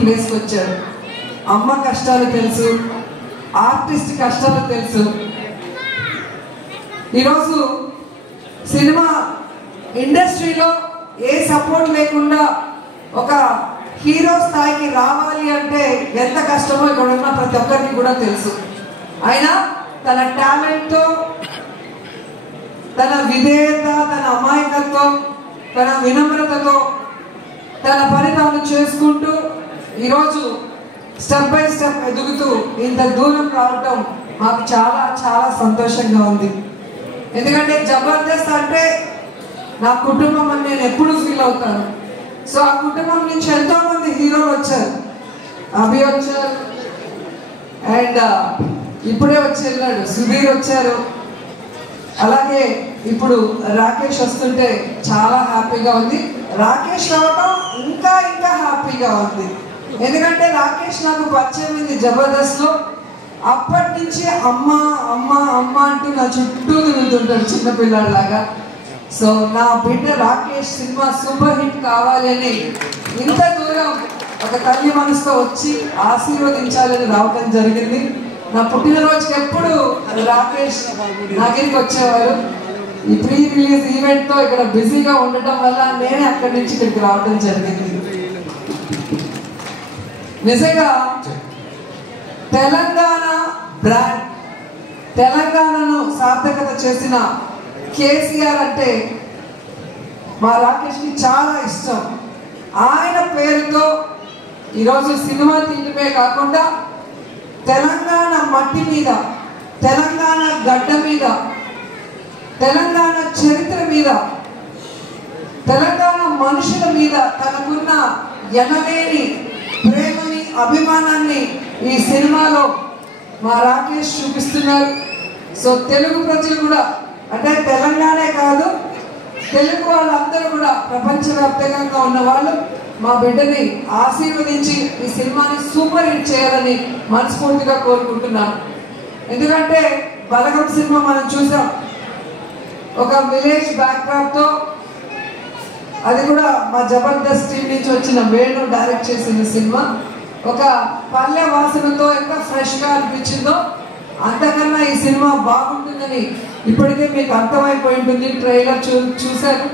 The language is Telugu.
ప్లేస్కి వచ్చాడు. అమ్మ కష్టాలు తెలుసు, ఆర్టిస్ట్ కష్టాలు తెలుసు. ఈరోజు సినిమా ఇండస్ట్రీలో ఏ సపోర్ట్ లేకుండా ఒక హీరో స్థాయికి రావాలి అంటే ఎంత కష్టమో ఇక్కడ ఉన్న ప్రతి ఒక్కరికి కూడా తెలుసు. అయినా తన టాలెంట్తో, తన విధేయత, తన అమాయకత్వం, తన వినమ్రతతో తన పని తాను చేసుకుంటూ ఈరోజు స్టెప్ బై స్టెప్ ఎదుగుతూ ఇంత దూరం రావటం మాకు చాలా చాలా సంతోషంగా ఉంది. ఎందుకంటే జబర్దస్త్ అంటే నా కుటుంబం అని నేను ఎప్పుడు ఫీల్ అవుతాను. సో ఆ కుటుంబం నుంచి ఎంతో మంది హీరోలు వచ్చారు. అభి వచ్చారు, అండ్ ఇప్పుడే వచ్చి వెళ్ళాడు సుధీర్ వచ్చారు. అలాగే ఇప్పుడు రాకేష్ వస్తుంటే చాలా హ్యాపీగా ఉంది. రాకేష్ రావడం ఇంకా ఇంకా హ్యాపీగా ఉంది. ఎందుకంటే రాకేష్ నాకు పరిచయం అయింది జబర్దస్త్లో. అప్పటి నుంచి అమ్మ అమ్మ అమ్మ అంటూ నా చుట్టూ తిరుగుతుంటాడు చిన్నపిల్లాడిలాగా. సో నా బిడ్డ రాకేష్ సినిమా సూపర్ హిట్ కావాలి అని ఇంత దూరం ఒక తల్లి మనసుతో వచ్చి ఆశీర్వదించాలని రావడం జరిగింది. నా పుట్టినరోజుకి ఎప్పుడు రాకేష్ నాగిరికి వచ్చేవారు. ఈ ప్రీ రిలీజ్ ఈవెంట్తో ఇక్కడ బిజీగా ఉండటం వల్ల నేనే అక్కడి నుంచి ఇక్కడికి రావడం జరిగింది. నిజంగా తెలంగాణ బ్రాండ్, తెలంగాణను సార్థకత చేసిన కేసీఆర్ అంటే మా రాకేష్కి చాలా ఇష్టం. ఆయన పేరుతో ఈరోజు సినిమా తీయడమే కాకుండా తెలంగాణ మట్టి మీద, తెలంగాణ గడ్డ మీద, తెలంగాణ చరిత్ర మీద, తెలంగాణ మనుషుల మీద తనకున్న ఎనలేని ప్రేమని, అభిమానాన్ని ఈ సినిమాలో మా రాకేష్ చూపిస్తున్నారు. సో తెలుగు ప్రజలు కూడా, అంటే తెలంగాణే కాదు తెలుగు వాళ్ళందరూ కూడా, ప్రపంచవ్యాప్తంగా ఉన్న వాళ్ళు మా బిడ్డని ఆశీర్వదించి ఈ సినిమాని సూపర్ హిట్ చేయాలని మనస్ఫూర్తిగా కోరుకుంటున్నాను. ఎందుకంటే బలగం సినిమా మనం చూసాం, ఒక విలేజ్ బ్యాక్డ్రాప్తో, అది కూడా మా జబర్దస్త్ టీం నుంచి వచ్చిన వేణు డైరెక్ట్ చేసిన సినిమా. ఒక పల్లె వాసనతో ఎంత ఫ్రెష్గా అనిపించిందో అంతకన్నా ఈ సినిమా బాగుంటుందని ఇప్పటికే మీకు అర్థమైపోయి ఉంటుంది. ట్రైలర్ చూశారు.